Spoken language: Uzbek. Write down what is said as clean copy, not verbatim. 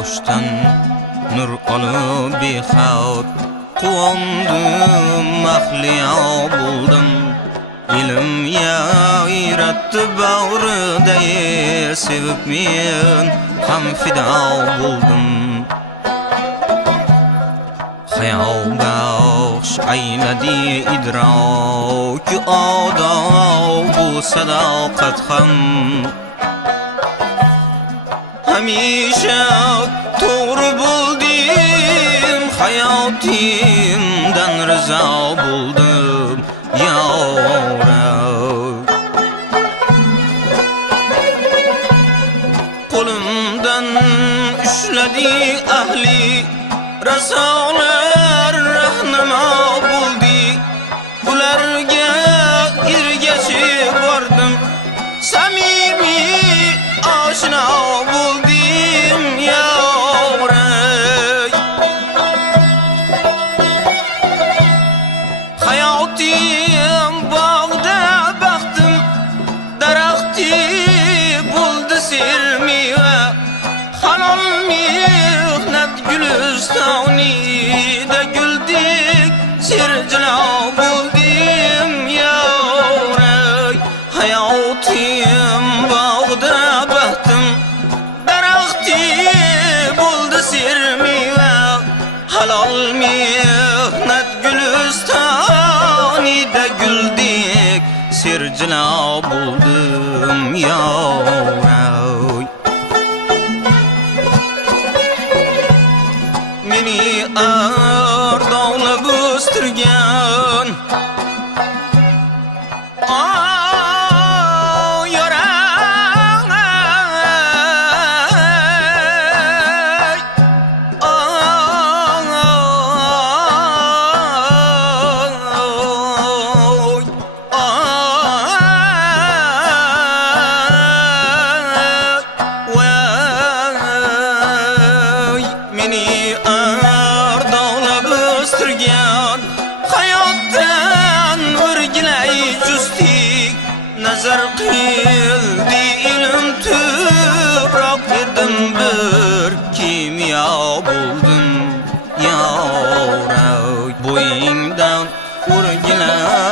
Oştan nur alıp bihat quvondim, mahliyo buldum. İlim yayrattı bağrıda sevip men ham fida buldum. Hayal bağış ayladi idrak ada bu sadakat ham hamisha to'g'ri bo'ldim. Hayotimdan rizo bo'ldim ya Rab. Qo'limdan ushladi ahli rasolar, rahnamo bo'ldi. Ularga ergashib bordim, samimiy oshno bo'ldim ya Rab. Hayotim bog'da baxtim, daraxti bo'ldi sermiva. Halol mehnat gulistonida guldek serjilo bo'ldim ya Rab. Hayotim bog'da baxtim, daraxti bo'ldi sermiva. Halol mehnat gulistonida guldek serjilo bo'ldim ya Rab. Meni ardolab o'stirgan hayotdan o'rgilay justik nazar qildi ilm tuproq edim bir kimyo bo'ldim ya Rab. Bo'yingdan o'rgilay